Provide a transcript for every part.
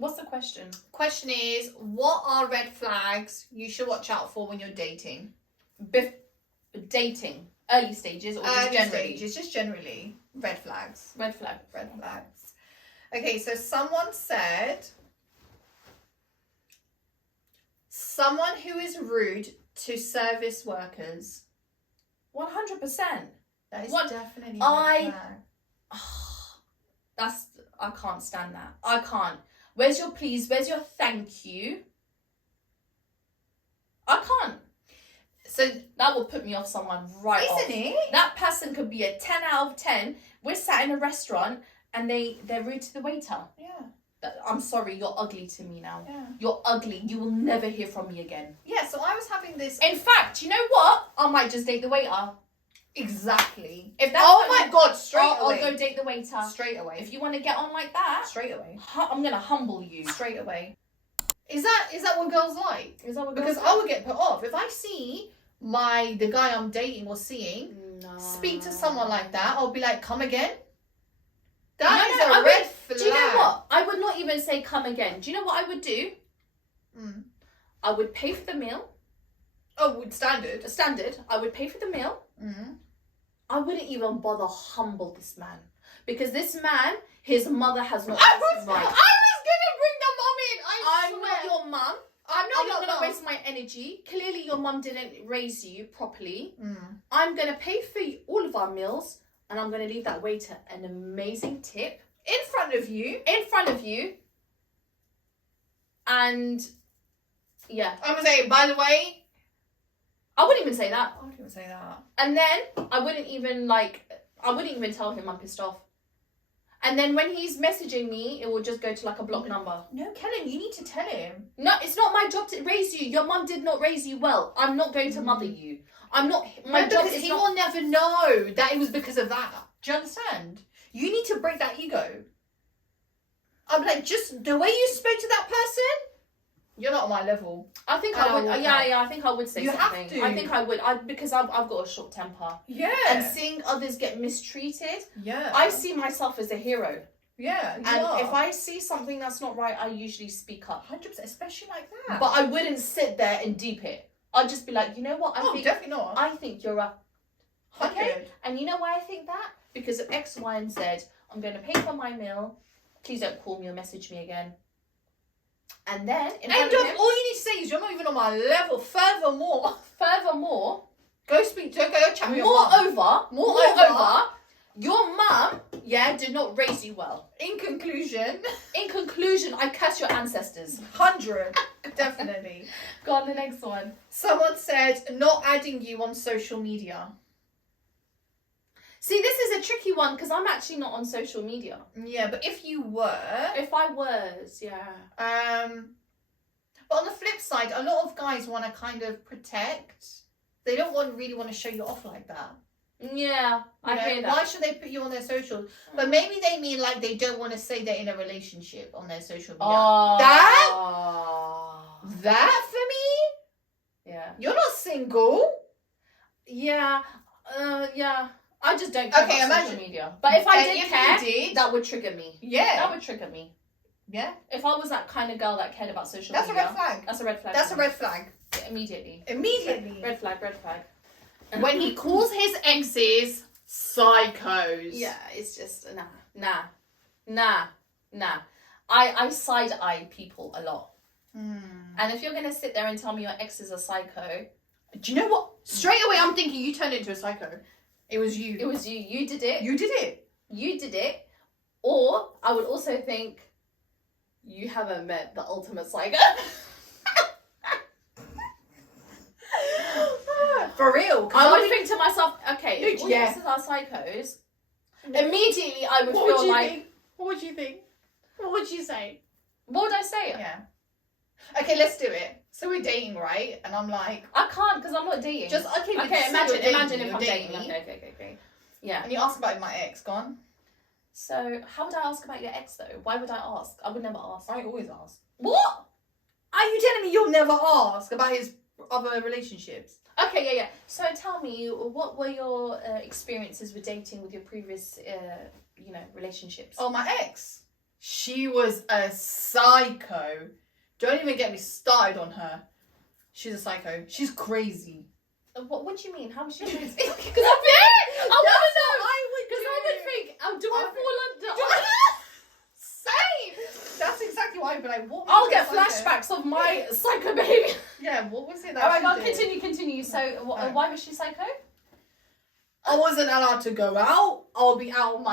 What's the question? Question is, what are red flags you should watch out for when you're dating? Dating. Early stages or just generally? Just generally. Red flags. Red flag. Red flags. Okay, so someone said, someone who is rude to service workers. 100%. That is definitely a red flag. I can't stand that. I can't. Where's your please? Where's your thank you? I can't. So that will put me off someone right off. Isn't it? That person could be a 10 out of 10. We're sat in a restaurant and they're rude to the waiter. Yeah. I'm sorry, you're ugly to me now. Yeah. You're ugly. You will never hear from me again. Yeah, so I was having this... In fact, you know what? I might just date the waiter. Exactly. If that's my God, straight away. I'll go date the waiter. Straight away. If you want to get on like that... Straight away. I'm going to humble you. Straight away. Is that what girls like? Is that what because girls I would get put off. If I see the guy I'm dating or seeing speak to someone like that, I'll be like, come again? That is a red flag. Do you know what? I would not even say come again. Do you know what I would do? I would pay for the meal. Oh, standard. Standard. I would pay for the meal. Mm-hmm. I wouldn't even bother humble this man. Because this man, his mother has not... I was going to bring the mum in. I'm not your mum. I'm not going to waste my energy. Clearly, your mum didn't raise you properly. I'm going to pay for all of our meals, and I'm going to leave that waiter an amazing tip. In front of you. And, yeah. I'm going to say, by the way... I wouldn't even say that. I wouldn't even say that. And then, I wouldn't even tell him I'm pissed off. And then when he's messaging me, it will just go to like a block number. No, Kellen, you need to tell him. No, it's not my job to raise you. Your mum did not raise you well. I'm not going to mother you. I'm not... My job is he will never know that it was because of that. Do you understand? You need to break that ego. I'm like, just the way you spoke to that person, you're not on my level. I think I would. I think I would say you something. Have to. I think I would. Because I've got a short temper. Yeah. And seeing others get mistreated. Yeah. I see myself as a hero. Yeah. And if I see something that's not right, I usually speak up. 100%, especially like that. But I wouldn't sit there and deep it. I'd just be like, you know what? Definitely not. I think you're a... 100. Okay? And you know why I think that? Because of X, Y, and Z. I'm going to pay for my meal. Please don't call me or message me again. And then... all you need to say is you're not even on my level. Furthermore, go speak to go chat with your mum. Moreover, your mum, did not raise you well. In conclusion, I curse your ancestors. 100. Definitely. Go on, the next one. Someone said not adding you on social media. See, this is a tricky one because I'm actually not on social media. Yeah, but if you were... If I was, yeah. But on the flip side, a lot of guys want to kind of protect. They don't really want to show you off like that. Yeah, I hear that. Why should they put you on their socials? But maybe they mean like they don't want to say they're in a relationship on their social media. That for me? Yeah. You're not single. Yeah. Yeah. I just don't care about social media. But if I did care, that would trigger me. Yeah. That would trigger me. Yeah. If I was that kind of girl that cared about social media. That's a red flag. That's a red flag. That's a red flag. Yeah, immediately. Red flag. When he calls his exes psychos. Yeah, it's just nah. I side eye people a lot. And if you're gonna sit there and tell me your ex is a psycho, do you know what? Straight away I'm thinking you turned into a psycho. It was you. You did it. You did it. Or I would also think you haven't met the ultimate psycho. For real. I would think to myself, okay, if all exes are psychos, immediately I would feel like... What would you think? What would you say? What would I say? Yeah. Okay, let's do it. So we're dating, right? And I'm like... I can't because I'm not dating. Imagine if I'm dating. Okay. Yeah. And you ask about my ex, go on. So, how would I ask about your ex though? Why would I ask? I would never ask. I always ask. What? Are you telling me you'll never ask about his other relationships? Okay, yeah. So tell me, what were your experiences with dating with your previous, relationships? Oh, my ex. She was a psycho. Don't even get me started on her. She's a psycho. She's crazy. What do you mean? How is she crazy? Because I want to know. Because I would think, do I fall under? Same. That's exactly why I'd be like, what? I'll get flashbacks of my psycho behavior. Yeah, what was it that Alright, she did? continue. So, why was she psycho? I wasn't allowed to go out. I'll be out with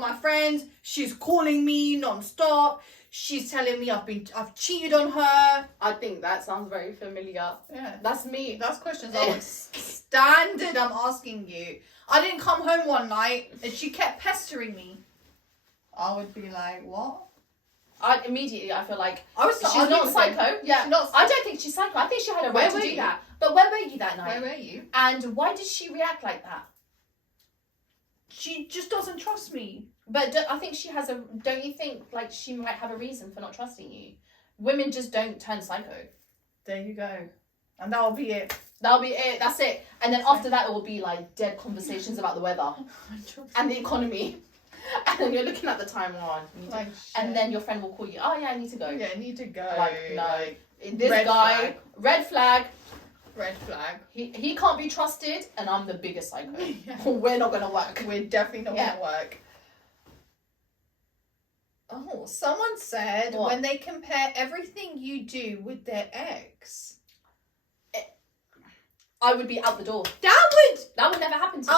my friends. She's calling me non-stop. She's telling me I've cheated on her. I think that sounds very familiar. Yeah. That's me. That's questions I was standard I'm asking you. I didn't come home one night and she kept pestering me. I would be like, what? I feel like She's not psycho. Yeah. I don't think she's psycho. I think she had a right to do that. But where were you that night? Where were you? And why did she react like that? She just doesn't trust me. But I think she has a... Don't you think, like, she might have a reason for not trusting you? Women just don't turn psycho. There you go. And that'll be it. That'll be it. That's it. And then after that, it will be, like, dead conversations about the weather. And the economy. And then you're looking at the time on. And then your friend will call you. Oh, yeah, I need to go. Yeah, I need to go. Like, no. This guy... Red flag. Red flag. He can't be trusted, and I'm the biggest psycho. Yeah. We're not going to work. We're definitely not going to work. Oh, someone said when they compare everything you do with their ex. I would be out the door. That would never happen to me.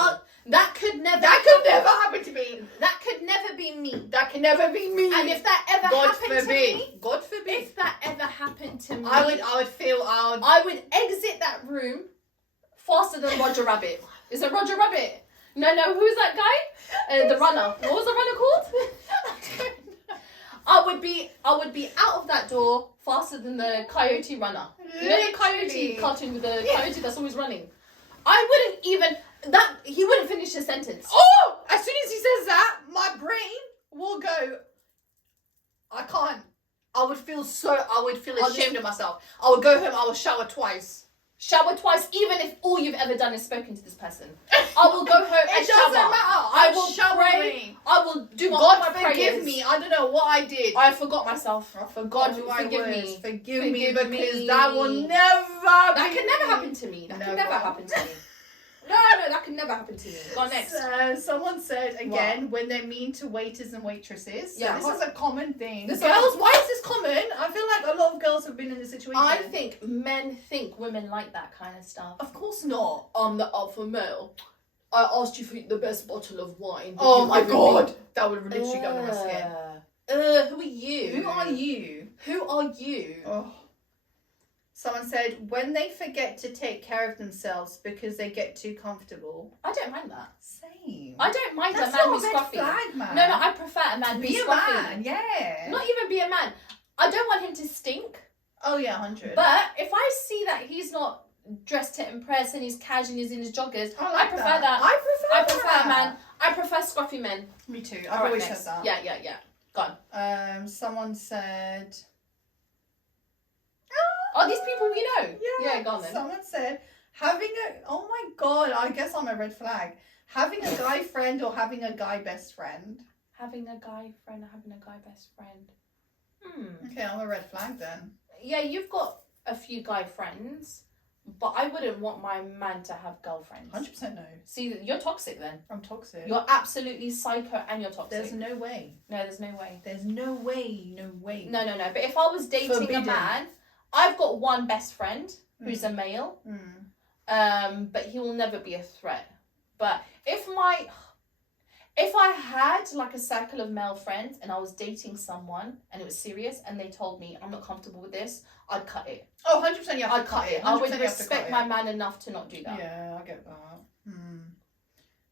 That could never happen to me. That could never be me. That can never be me. And if that ever happened to me, God forbid. If that ever happened to me, I would exit that room faster than Roger Rabbit. Is it Roger Rabbit? No, who's that guy? The runner. What was the runner called? I would be out of that door faster than the coyote runner. You know the coyote cartoon with the coyote that's always running? I wouldn't even... He wouldn't finish his sentence. Oh! As soon as he says that, my brain will go... I can't. I would feel ashamed of myself. I would go home, I would shower twice. Even if all you've ever done is spoken to this person. I will go home and shower. It doesn't matter. I will pray. I will do all my prayers. God forgive me. I don't know what I did. I forgot myself. I forgot who I was. Forgive me because that will never That can never happen to me. That can never happen to me. No, that can never happen to me. Go on next. Someone said again when they're mean to waiters and waitresses. Yeah, this is a common thing. Girls, why is this common? I feel like a lot of girls have been in this situation. I think men think women like that kind of stuff. Of course not. I'm the alpha male. I asked you for the best bottle of wine. Oh my god, that would literally go under my skin. Who are you? Who are you? Oh. Someone said, when they forget to take care of themselves because they get too comfortable. I don't mind that. Same. I don't mind a man who's scruffy. Flag, man. No, I prefer a man who's scruffy. Be a man, yeah. Not even be a man. I don't want him to stink. Oh yeah, 100. But if I see that he's not dressed to impress and he's casual and he's in his joggers, I prefer that. I prefer a man. I prefer scruffy men. Me too. I've always said that. Yeah. Go on. Someone said... Oh, these people we know. Yeah, go on then. Someone said, oh my god, I guess I'm a red flag. Having a guy friend or having a guy best friend? Having a guy friend or having a guy best friend? Okay, I'm a red flag then. Yeah, you've got a few guy friends, but I wouldn't want my man to have girlfriends. 100% no. See, you're toxic then. I'm toxic. You're absolutely psycho and you're toxic. There's no way. No, there's no way. There's no way. No way. No. But if I was dating a man... I've got one best friend who's a male, but he will never be a threat. But if I had like a circle of male friends and I was dating someone and it was serious and they told me I'm not comfortable with this, I'd cut it. Oh, 100% you have to cut it. I would respect my man enough to not do that. Yeah, I get that.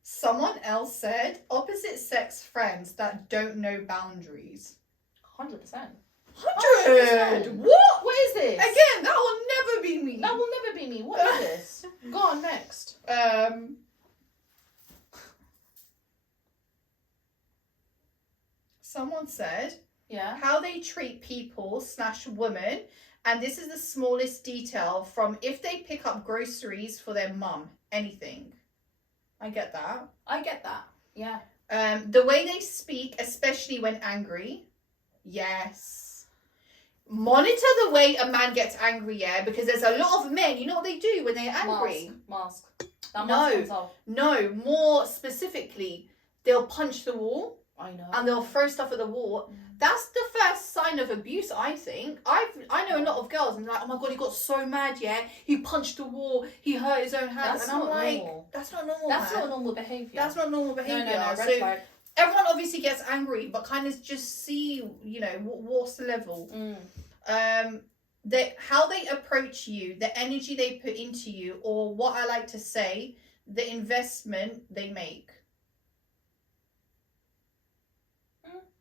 Someone else said opposite sex friends that don't know boundaries. 100%. 100. What is this? Again, that will never be me. That will never be me. What is this? Go on next. Someone said, yeah, how they treat people / women, and this is the smallest detail from if they pick up groceries for their mum, anything. I get that. Yeah. The way they speak, especially when angry. Yes. Monitor the way a man gets angry, yeah, because there's a lot of men, you know what they do when they're angry? Mask. That mask comes off. No, more specifically, they'll punch the wall. I know. And they'll throw stuff at the wall. That's the first sign of abuse, I think. I know a lot of girls and they're like, oh my god, he got so mad, yeah. He punched the wall, he hurt his own hand. That's and I'm not like, normal. That's not normal. That's not normal behaviour. That's not normal behaviour. No, So red flag. everyone obviously gets angry, but kind of just see, you know, what's the level. How they approach you, the energy they put into you, or what I like to say, the investment they make.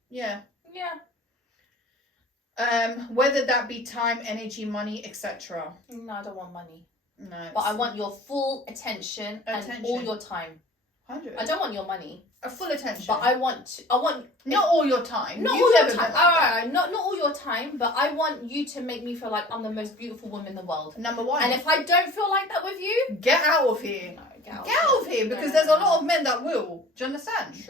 Yeah. Whether that be time, energy, money, etc. No, I don't want money. No. But I want your full attention. And all your time. 100. I don't want your money. A full attention. But I want not all your time. Not all your time. Alright, not all your time, but I want you to make me feel like I'm the most beautiful woman in the world. Number one. And if I don't feel like that with you, get out of here. No, get out of here because there's a lot of men that will. Do you understand?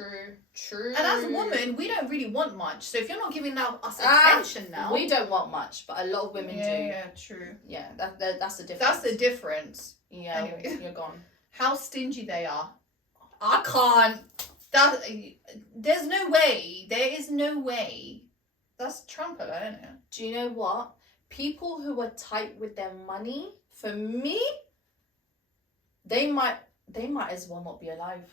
True. And as a woman, we don't really want much. So if you're not giving us attention now, we don't want much, but a lot of women do. Yeah, true. Yeah, that's the difference. That's the difference. Yeah, anyway. You're gone. How stingy they are. I can't. There's no way. There is no way. That's Trump, isn't it? Do you know what? People who are tight with their money, for me, they might as well not be alive.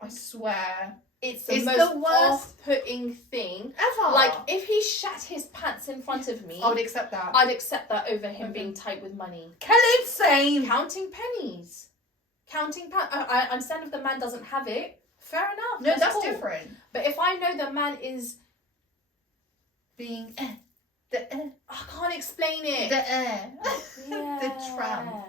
I swear. It's the most off-putting thing ever. Like, if he shat his pants in front of me, I would accept that. I'd accept that over him being tight with money. Kelly, same. Counting pennies. I understand if the man doesn't have it. Fair enough. No, that's cool. different. But if I know the man is being I can't explain it. The tramp.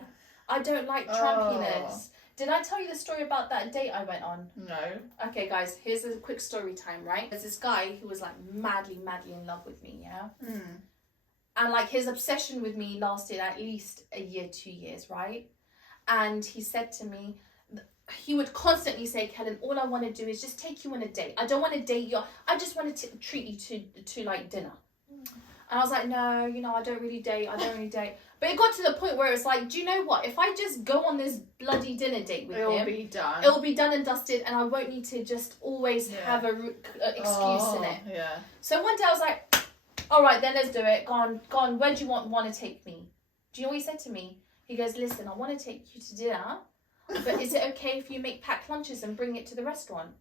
I don't like trampiness. Did I tell you the story about that date I went on? No. Okay, guys, here's a quick story time, right? There's this guy who was like madly in love with me, yeah? And like his obsession with me lasted at least a year, 2 years, right? And he said to me, he would constantly say, Kellen, all I want to do is just take you on a date. I don't want to date you. I just want to treat you to like dinner. And I was like, no, you know, I don't really date. But it got to the point where it's like, do you know what? If I just go on this bloody dinner date with him, it'll be done and dusted, and I won't need to just always have a excuse in it. Yeah. So one day I was like, all right, then let's do it. Go on. Where do you want to take me? Do you know what he said to me? He goes, listen, I want to take you to dinner, but is it okay if you make packed lunches and bring it to the restaurant?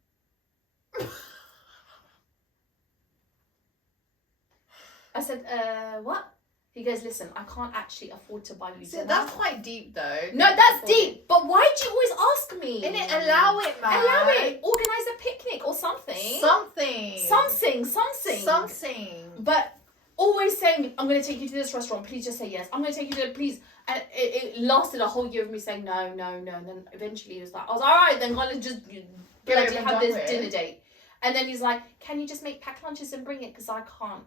I said, what? He goes, listen, I can't actually afford to buy you dinner. That's quite deep, though. No, that's deep. But why do you always ask me? Innit? Allow it, man. Allow it. Organise a picnic or something. Something. But always saying, I'm going to take you to this restaurant. Please just say yes. I'm going to take you to, please. And it lasted a whole year of me saying no. And then eventually he was like, I was like, all right, then going to just bloody have this dinner date. And then he's like, can you just make packed lunches and bring it? Because I can't.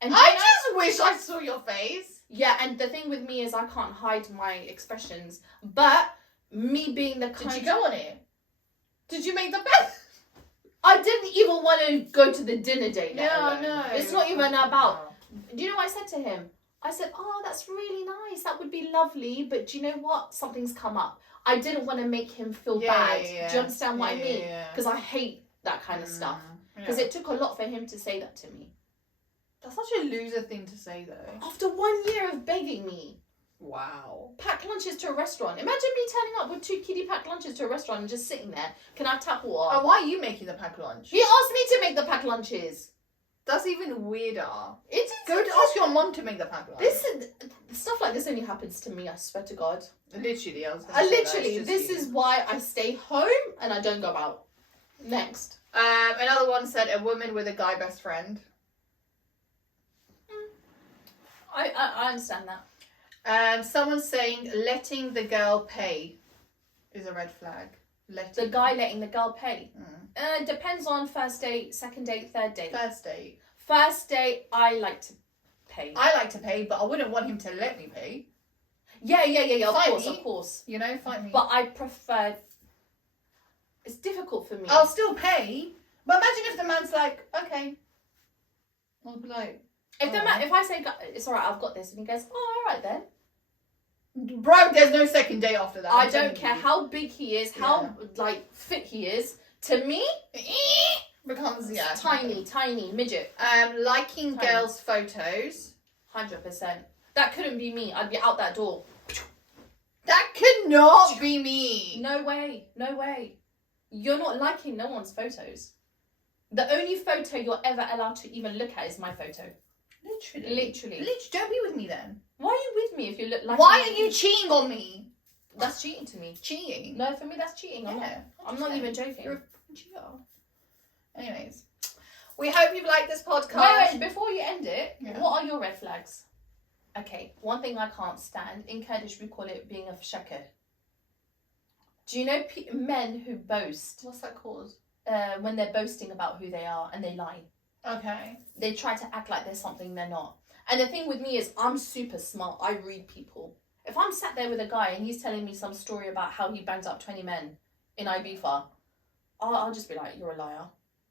And I just wish I saw your face. Yeah, and the thing with me is I can't hide my expressions. But me being the kind... Did you go on it? Did you make the bed? I didn't even want to go to the dinner date. Yeah, no. It's not even about... Do you know what I said to him? I said, oh, that's really nice. That would be lovely. But do you know what? Something's come up. I didn't want to make him feel bad. Yeah. Do you understand what I mean? Because Yeah. I hate that kind of stuff. Because it took a lot for him to say that to me. That's such a loser thing to say, though. After 1 year of begging me. Wow. Pack lunches to a restaurant. Imagine me turning up with 2 kiddie packed lunches to a restaurant and just sitting there. Can I have tap water? And why are you making the packed lunch? He asked me to make the packed lunches. That's even weirder. It is. Go ask your mom to make the packed lunch. Stuff like this only happens to me, I swear to God. Literally, this is why I stay home and I don't go out. Next. Another one said a woman with a guy best friend. I understand that. Someone saying letting the girl pay is a red flag. The guy letting the girl pay. Depends on first date, second date, third date. First date, I like to pay. I like to pay, but I wouldn't want him to let me pay. Yeah. Fight Of me. course. You know, fight me. But I prefer. It's difficult for me. I'll still pay. But imagine if the man's like, okay. I'll be like, if I say it's alright, I've got this, and he goes, oh, alright then. bro, there's no second day after that. I don't care how big he is, how like fit he is. To me, becomes tiny midget. Liking girls' photos. 100%. That couldn't be me. I'd be out that door. That could not be me. No way. You're not liking no one's photos. The only photo you're ever allowed to even look at is my photo. Literally. Don't be with me then. Why are you with me if you look like? Why are you cheating on me? That's cheating to me. Cheating? No, for me that's cheating. I'm not even joking. You're a cheater. Anyways, we hope you've liked this podcast. Wait, before you end it, what are your red flags? Okay, one thing I can't stand, in Kurdish we call it being a shakir. Do you know men who boast? What's that called? When they're boasting about who they are and they lie. Okay. They try to act like there's something they're not. And the thing with me is I'm super smart. I read people. If I'm sat there with a guy and he's telling me some story about how he bangs up 20 men in Ibiza, I'll just be like, you're a liar.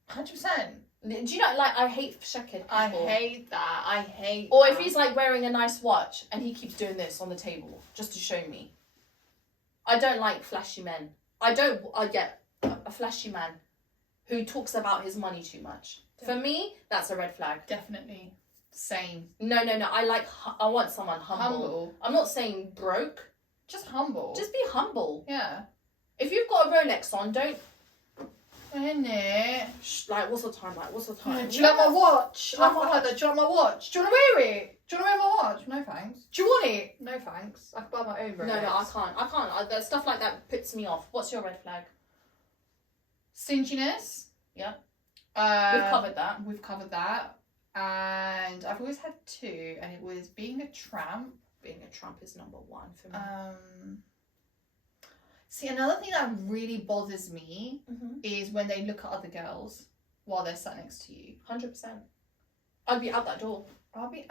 100%. Do you know, like, I hate shakir people. I hate that. Or if he's like wearing a nice watch and he keeps doing this on the table just to show me. I don't like flashy men. I get a flashy man who talks about his money too much. For me, that's a red flag. Definitely. Same. No. I want someone humble. I'm not saying broke. Just humble. Just be humble. Yeah. If you've got a Rolex on, don't. Innit? Like, what's the time? Do you like my watch? Do you like my watch? Do you want to wear it? Do you want to wear my watch? No thanks. Do you want it? No thanks. I can buy my own Rolex. No, I can't. Stuff like that puts me off. What's your red flag? Stinginess. Yeah. We've covered that. And I've always had two, and it was being a tramp. Being a tramp is number one for me. See, another thing that really bothers me is when they look at other girls while they're sat next to you. 100%. I'd be out that door. I would be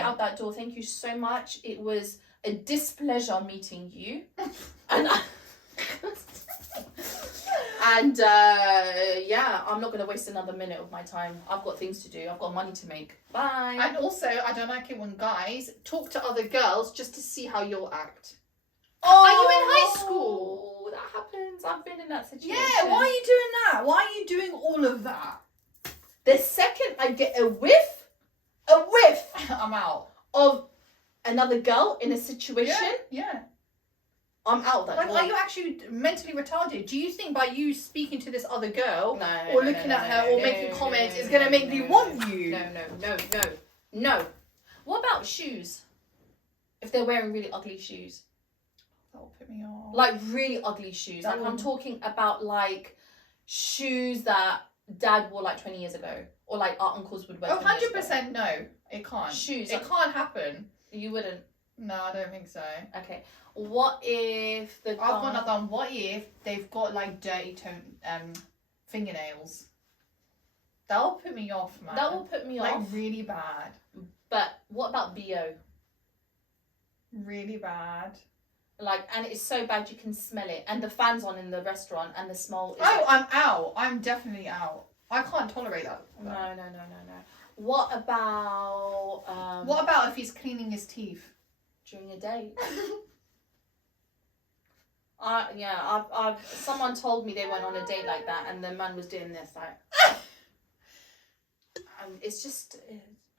out that door. Thank you so much. It was a displeasure meeting you. And I'm not going to waste another minute of my time. I've got things to do. I've got money to make. Bye. And also, I don't like it when guys talk to other girls just to see how you'll act. Oh, are you in high school? That happens. I've been in that situation. Yeah, why are you doing that? Why are you doing all of that? The second I get a whiff, I'm out. Of another girl in a situation, yeah. I'm out that door. Are you actually mentally retarded? Do you think by you speaking to this other girl or looking at her or making comments is going to make me want you? No. What about shoes? If they're wearing really ugly shoes. That will put me off. Like really ugly shoes. I'm talking about like shoes that dad wore like 20 years ago. Or like our uncles would wear. 100% no. It can't. Shoes. It can't happen. You wouldn't? No, I don't think so. Okay. What if the I've got another one. What if they've got like dirty fingernails? That will put me off, man. That will put me off. Like really bad. But what about BO? Really bad. Like, and it's so bad you can smell it. And the fan's on in the restaurant and the smell is... Oh, I'm out. I'm definitely out. I can't tolerate that. No. What about... what about if he's cleaning his teeth? During a date? Someone told me they went on a date like that and the man was doing this, like... it's just...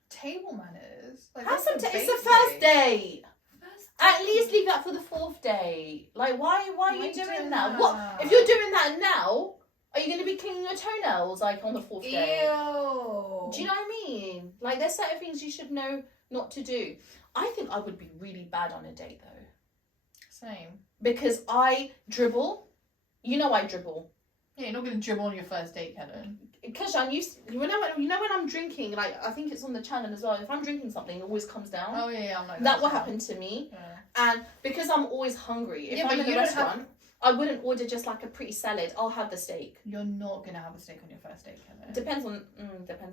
table manners. Like, it's the first date. At least leave that for the fourth date. Like, why are you doing that? What if you're doing that now? Are you going to be cleaning your toenails like on the fourth day? Ew. Do you know what I mean? Like, there's certain things you should know not to do. I think I would be really bad on a date though. Same. Because I dribble. You know I dribble. Yeah, you're not going to dribble on your first date, Helen. Because you know when I'm drinking, like I think it's on the channel as well. If I'm drinking something, it always comes down. Oh yeah, I'm like that. What happened to me? Yeah. And because I'm always hungry, if I'm in a restaurant, I wouldn't order just like a pretty salad. I'll have the steak. You're not gonna have a steak on your first date, Helen. Depends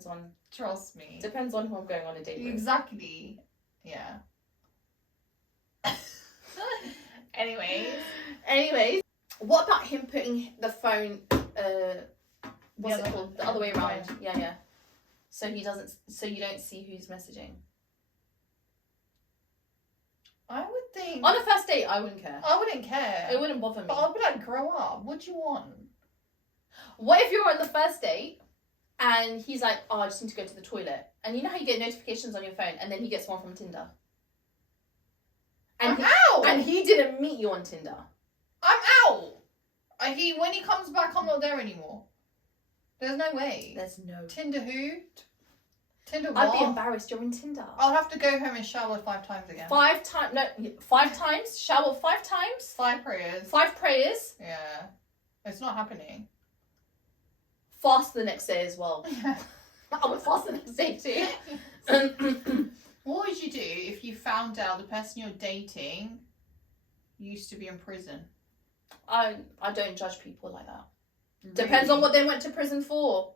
on. Trust me. Depends on who I'm going on a date with. Exactly. Yeah. Anyways. What about him putting the phone, what's Yeah, it called? The other way around. Yeah. So you don't see who's messaging. I would think... On a first date, I wouldn't care. I wouldn't care. It wouldn't bother me. But I'd be like, grow up. What do you want? What if you're on the first date and he's like, oh, I just need to go to the toilet. And you know how you get notifications on your phone and then he gets one from Tinder? And I'm out! He didn't meet you on Tinder. I'm out! When he comes back, I'm not there anymore. There's no way. There's no... Tinder who? Tinder what? I'd be embarrassed. You're in Tinder. I'll have to go home and shower 5 times again. 5 times? No, 5 times? Shower 5 times? 5 prayers. 5 prayers? Yeah. It's not happening. Fast the next day as well. I would fast the next day too. What would you do if you found out the person you're dating used to be in prison? I don't judge people like that. Really? Depends on what they went to prison for.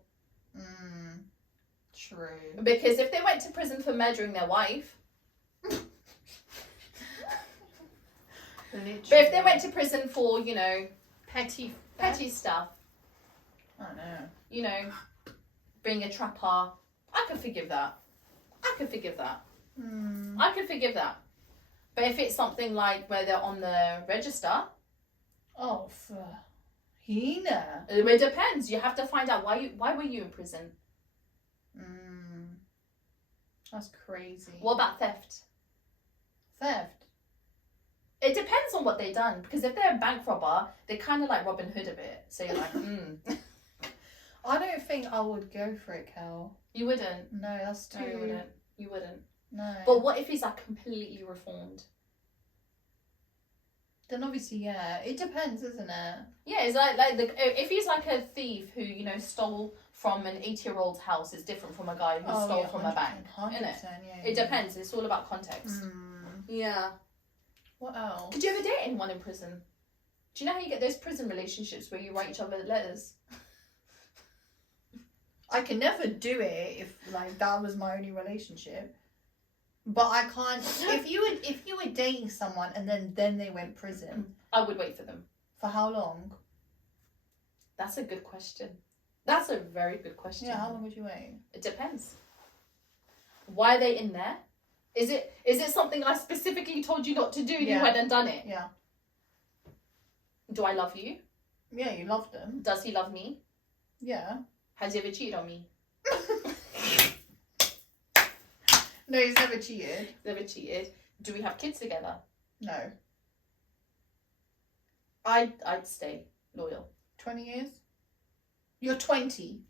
True. Because if they went to prison for murdering their wife... Literally. But if they went to prison for, you know... Petty stuff. I don't know. You know, being a trapper. I could forgive that. I could forgive that. But if it's something like where they're on the register... Oh, Hina. It depends. You have to find out why were you in prison? That's crazy. What about theft? Theft? It depends on what they've done. Because if they're a bank robber, they're kind of like Robin Hood a bit. So you're like, I don't think I would go for it, Cal. You wouldn't? No, that's too... No, you wouldn't. No. But what if he's like completely reformed? Then obviously, yeah. It depends, isn't it? Yeah, it's if he's like a thief who, you know, stole from an 80-year-old's house, it's different from a guy who stole from a bank. 100%, Isn't it? Yeah, It depends. It's all about context. Yeah. What else? Did you ever date anyone in prison? Do you know how you get those prison relationships where you write each other letters? I can never do it if like that was my only relationship. But I can't. If you were dating someone and then they went prison, I would wait for them. For how long? That's a good question. That's a very good question. Yeah, how long would you wait? It depends. Why are they in there? Is it something I specifically told you not to do and you went and done it? Yeah. Do I love you? Yeah, you love them. Does he love me? Yeah. Has he ever cheated on me? No, he's never cheated. Never cheated. Do we have kids together? No. I'd stay loyal. 20 years? You're 20.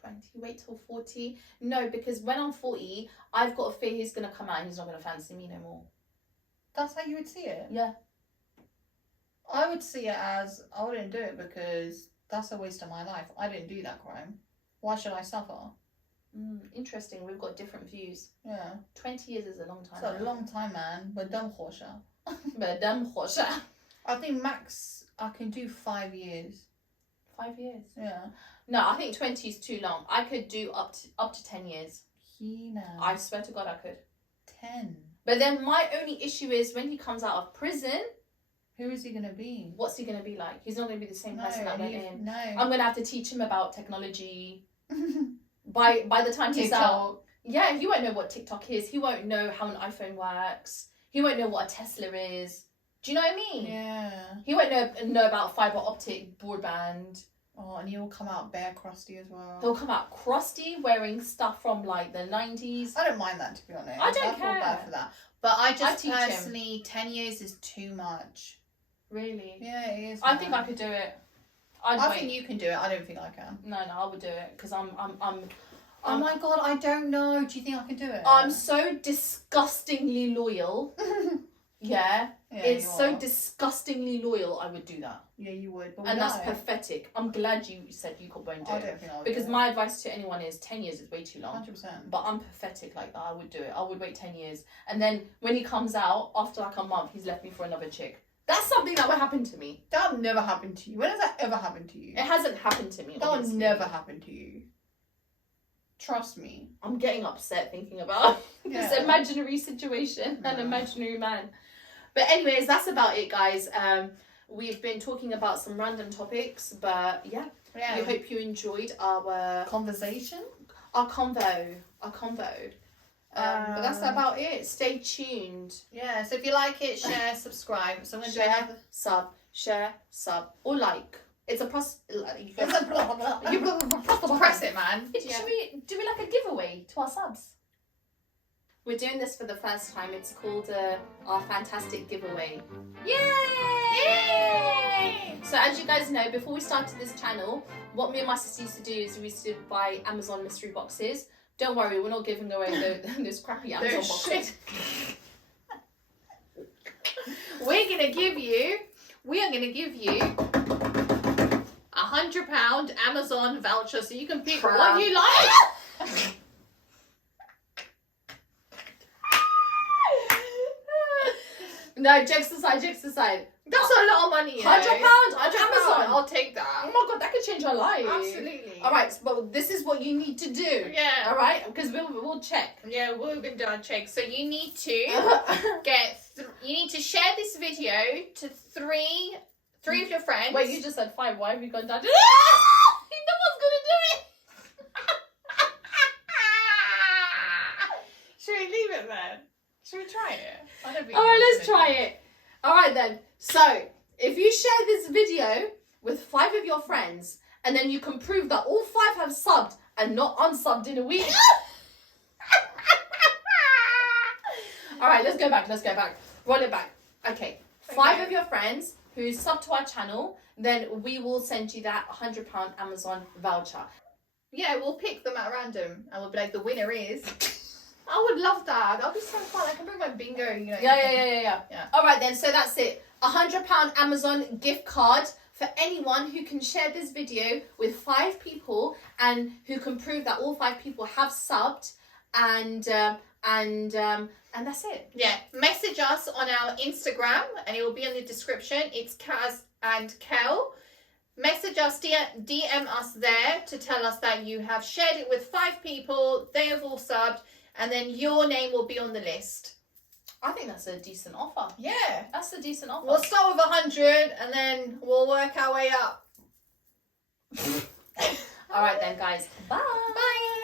20. Wait till 40. No, because when I'm 40, I've got a fear he's going to come out and he's not going to fancy me no more. That's how you would see it? Yeah. I would see it as, I wouldn't do it because that's a waste of my life. I didn't do that crime. Why should I suffer? Interesting. We've got different views. Yeah. 20 years is a long time. It's a long time, man. But dumb horsha. I think max I can do 5 years. 5 years? Yeah. No, I think 20 is too long. I could do up to 10 years. I swear to God I could. 10. But then my only issue is when he comes out of prison, who is he going to be? What's he going to be like? He's not going to be the same person that went in. No. I'm going to have to teach him about technology. By the time he's out. Yeah, he won't know what TikTok is. He won't know how an iPhone works. He won't know what a Tesla is. Do you know what I mean? Yeah. He won't know about fibre optic broadband. Oh, and he'll come out bare crusty as well. He'll come out crusty, wearing stuff from like the 90s. I don't mind that, to be honest. I don't feel bad for that. But I just personally, 10 years is too much. Really? Yeah, it is. I think I could do it. I think you can do it. I don't think I can. No, I would do it because I'm. Oh my God, I don't know. Do you think I can do it? I'm so disgustingly loyal. Yeah, it's so disgustingly loyal. I would do that. Yeah, you would. And that's pathetic. I'm glad you said you won't do it. I don't think I would. Because my advice to anyone is 10 years is way too long. 100%. But I'm pathetic like that. I would do it. I would wait 10 years. And then when he comes out, after like a month, he's left me for another chick. That's something that would happen to me. That would never happen to you. When has that ever happened to you? It hasn't happened to me. That would never happen to you. Trust me. I'm getting upset thinking about this imaginary situation, an imaginary man. But anyways, that's about it, guys. We've been talking about some random topics, but yeah. Yeah. We hope you enjoyed our conversation. Our convo. But that's about it. Stay tuned. Yeah, so if you like it, share, subscribe. So I'm going to share, sub, or like. It's a press it, man. Do we like a giveaway to our subs? We're doing this for the first time. It's called our fantastic giveaway. Yay! So as you guys know, before we started this channel, what me and my sister used to do is we used to buy Amazon mystery boxes. Don't worry, we're not giving away those crappy Amazon boxes. We are gonna give you £100 Amazon voucher, so you can pick Crap. what you like. No, jokes aside. That's a lot of money. £100 on Amazon. I'll take that. Oh my god, that could change our life. Absolutely. All right, but this is what you need to do. Yeah. All right, because we'll check. Yeah, we're going to do a check. So you need to you need to share this video to three of your friends. Wait, you just said 5. Why have you gone down? No one's gonna do it. Should we leave it then? Should we try it? I don't think. All right, let's try it. All right then. So if you share this video with 5 of your friends, and then you can prove that all 5 have subbed and not unsubbed in a week. All right, let's go back. Roll it back. Okay. 5 of your friends who sub to our channel, then we will send you that £100 Amazon voucher. Yeah, we'll pick them at random, and we'll be like, the winner is. I would love that. That'll be so fun. I can bring my bingo, you know. Yeah. All right then. So that's it. £100 Amazon gift card for anyone who can share this video with 5 people and who can prove that all 5 people have subbed, and that's it. Yeah, message us on our Instagram, and it will be in the description. It's Kaz and Kel. Message us, DM us there to tell us that you have shared it with 5 people. They have all subbed, and then your name will be on the list. I think that's a decent offer. Yeah, That's a decent offer. we'll start with 100, and then we'll work our way up. All right then, guys. Bye. Bye.